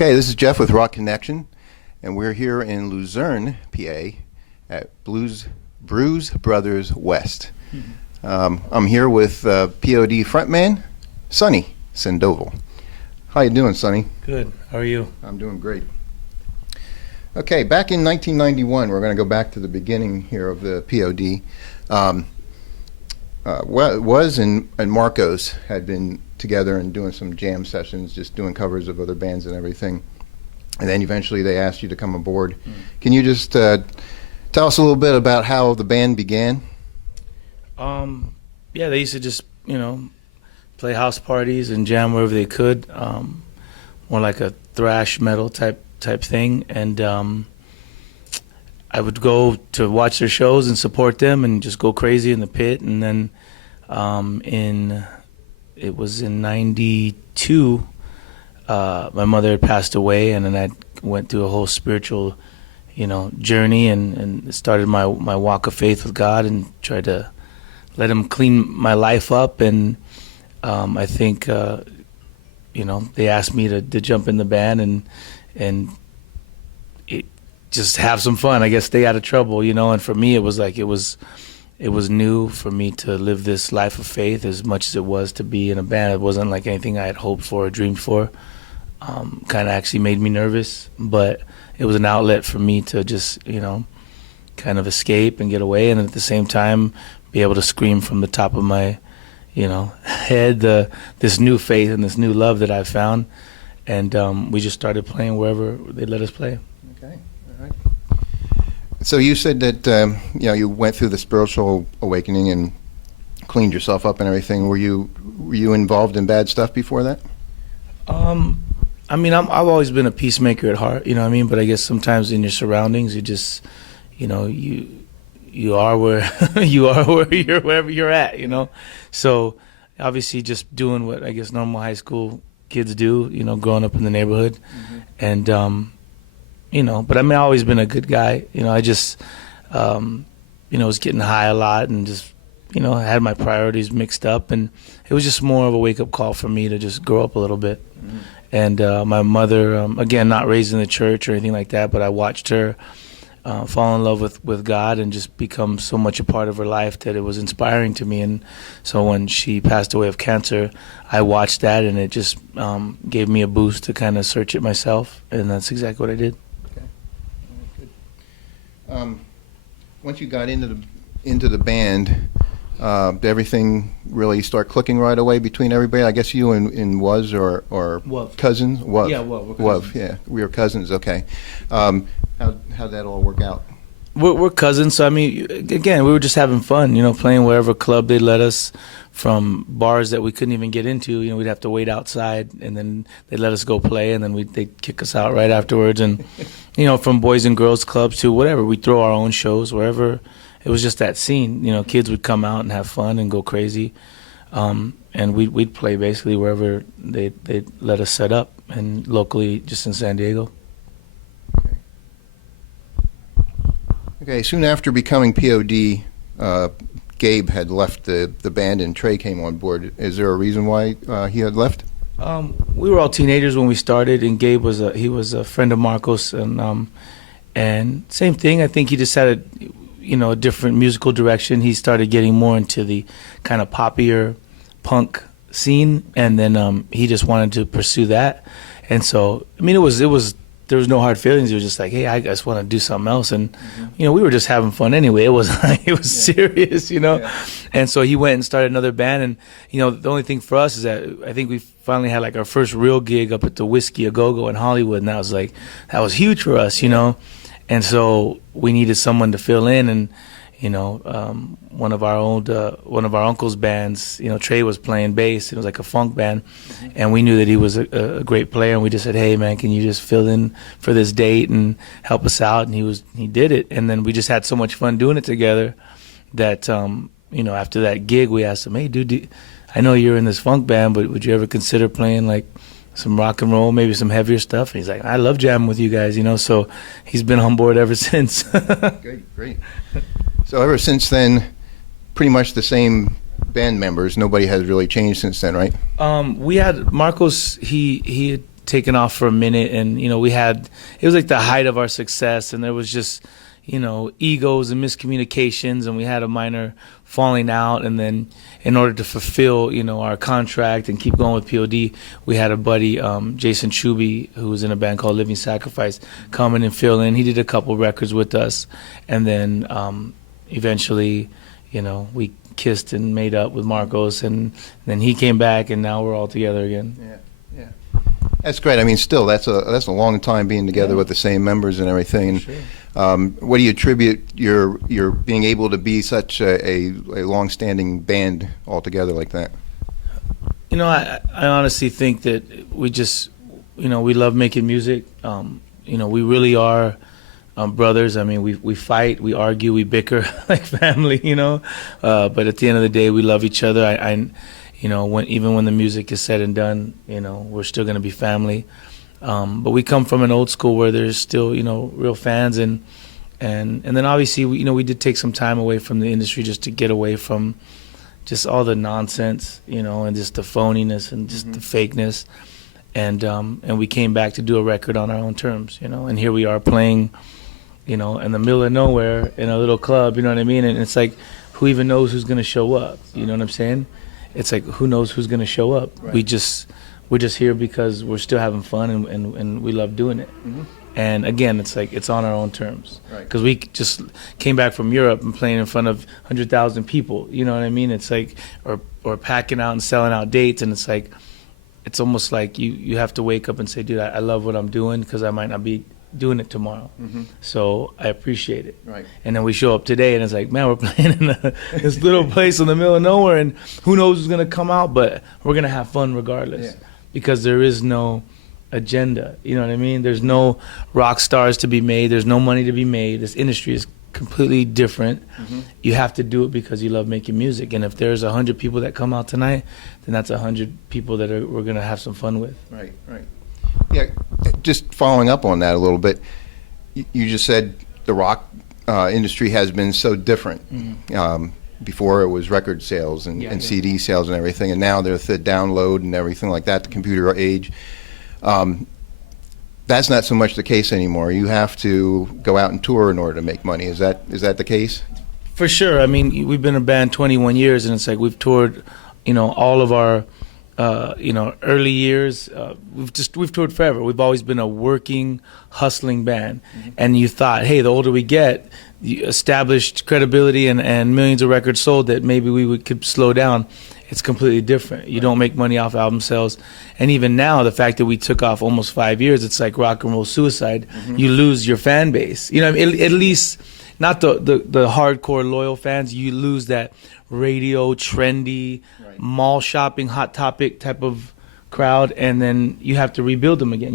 Okay, this is Jeff with Rokonnection, and we're here in Luzerne, PA, at Brews Brothers West. I'm here with P.O.D. frontman, Sonny Sandoval. How you doing, Sonny? Good. How are you? I'm doing great. Okay, back in 1991, we're going to go back to the beginning here of the P.O.D. Was and Marcos had been together and doing some jam sessions, just doing covers of other bands and everything. And then eventually they asked you to come aboard. Can you just tell us a little bit about how the band began? Yeah, they used to just, play house parties and jam wherever they could. More like a thrash metal type thing. And I would go to watch their shows and support them and just go crazy in the pit. And then it was in 92, my mother had passed away, and then I went through a whole spiritual, journey and started my walk of faith with God and tried to let him clean my life up. And I think, they asked me to jump in the band and just have some fun, I guess, stay out of trouble, and for me it was like, it was new for me to live this life of faith as much as it was to be in a band. It wasn't like anything I had hoped for or dreamed for. Kind of actually made me nervous, but it was an outlet for me to just, kind of escape and get away, and at the same time be able to scream from the top of my, head this new faith and this new love that I found. And we just started playing wherever they let us play. Okay, all right. So you said that you went through the spiritual awakening and cleaned yourself up and everything. Were you involved in bad stuff before that? I've always been a peacemaker at heart, but I guess sometimes in your surroundings, you just, you are where wherever you're at, So obviously just doing what I guess normal high school kids do, growing up in the neighborhood. And, but I've always been a good guy. I just, was getting high a lot and just, had my priorities mixed up. And it was just more of a wake-up call for me to just grow up a little bit. And my mother, again, not raised in the church or anything like that, but I watched her fall in love with God and just become so much a part of her life that it was inspiring to me. And so when she passed away of cancer, I watched that, and it just gave me a boost to kind of search it myself, and that's exactly what I did. Okay, good. Once you got into the band, did everything really start clicking right away between everybody? I guess you and Was or Wov. Cousins? Wov. Yeah, Wov. We're cousins. Wov, yeah. We were cousins, okay. How'd that all work out? We're cousins, so again, we were just having fun, playing wherever club they let us, from bars that we couldn't even get into. We'd have to wait outside, and then they'd let us go play, and then they'd kick us out right afterwards. And, from boys and girls clubs to whatever, we'd throw our own shows wherever. It was just that scene, kids would come out and have fun and go crazy. And we'd play basically wherever they'd let us set up, and locally just in San Diego. Okay, soon after becoming P.O.D., Gabe had left the band and Trey came on board. Is there a reason why he had left? We were all teenagers when we started, and Gabe was a friend of Marcos, and same thing. I think he just had a different musical direction. He started getting more into the kind of poppier punk scene, and then he just wanted to pursue that. And so, it was there was no hard feelings. It was just like, hey, I just want to do something else. And, we were just having fun anyway. It was serious, Yeah. And so he went and started another band. And, the only thing for us is that I think we finally had like our first real gig up at the Whiskey A Go-Go in Hollywood. And that was huge for us, And so we needed someone to fill in. And, one of our uncle's bands, Trey was playing bass. It was like a funk band, and we knew that he was a great player. And we just said, "Hey, man, can you just fill in for this date and help us out?" And he did it. And then we just had so much fun doing it together that after that gig, we asked him, "Hey, dude, I know you're in this funk band, but would you ever consider playing like some rock and roll, maybe some heavier stuff?" And he's like, "I love jamming with you guys," So he's been on board ever since. Great. So ever since then, pretty much the same band members. Nobody has really changed since then, right? We had Marcos. He had taken off for a minute, and it was like the height of our success, and there was just egos and miscommunications, and we had a minor falling out, and then in order to fulfill our contract and keep going with P.O.D, we had a buddy, Jason Chuby, who was in a band called Living Sacrifice, come in and fill in. He did a couple records with us, and then eventually we kissed and made up with Marcos, and then he came back, and now we're all together again. Yeah. That's great. I mean, still, that's a long time being together with the same members and everything. And, Sure. what do you attribute your being able to be such a long-standing band all together like that? I honestly think that we just, we love making music. We really are brothers. I mean, we fight, we argue, we bicker like family, but at the end of the day, we love each other. Even when the music is said and done, we're still going to be family. But we come from an old school where there's still, real fans, and then obviously, we did take some time away from the industry just to get away from just all the nonsense, and just the phoniness and just the fakeness, and we came back to do a record on our own terms, and here we are playing, in the middle of nowhere in a little club, you know what I mean? And it's like, who even knows who's gonna show up? You know what I'm saying? It's like, who knows who's gonna show up? Right. We're just here because we're still having fun, and we love doing it. And again, it's like, it's on our own terms. Because we just came back from Europe and playing in front of 100,000 people. You know what I mean? It's like, or packing out and selling out dates, and it's like, it's almost like you have to wake up and say, dude, I love what I'm doing, because I might not be doing it tomorrow. So I appreciate it. Right. And then we show up today, and it's like, man, we're playing in this little place in the middle of nowhere, and who knows who's gonna come out, but we're gonna have fun regardless. Yeah. Because there is no agenda, you know what I mean? There's no rock stars to be made. There's no money to be made. This industry is completely different. You have to do it because you love making music. And if there's 100 people that come out tonight, then that's 100 people that we're going to have some fun with. Right. Yeah, just following up on that a little bit, you just said the rock industry has been so different. Before it was record sales and CD sales and everything, and now there's the download and everything like that, the computer age. That's not so much the case anymore. You have to go out and tour in order to make money. Is that the case? For sure. I mean, we've been a band 21 years, and it's like we've toured, all of our, early years. We've toured forever. We've always been a working, hustling band. And you thought, hey, the older we get, the established credibility and millions of records sold, that maybe could slow down. It's completely different. You don't make money off album sales. And even now, the fact that we took off almost 5 years, it's like rock and roll suicide. You lose your fan base. At least not the hardcore loyal fans. You lose that radio, trendy, mall shopping, hot topic type of crowd, and then you have to rebuild them again.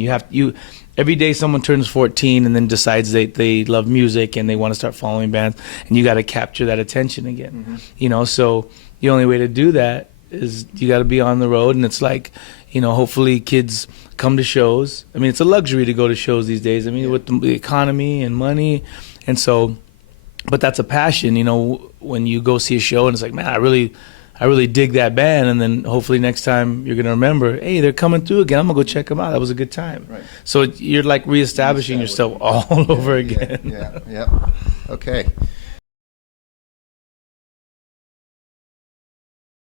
Every day someone turns 14 and then decides they love music and they want to start following bands, and you got to capture that attention again. So the only way to do that is you got to be on the road, and it's like, hopefully kids come to shows. I mean, it's a luxury to go to shows these days. I mean, with the economy and money, and so, but that's a passion. When you go see a show and it's like, man, I really dig that band, and then hopefully next time you're gonna remember, hey, they're coming through again. I'm gonna go check them out. That was a good time. Right. So you're like reestablishing yourself all over again. Yeah. Okay.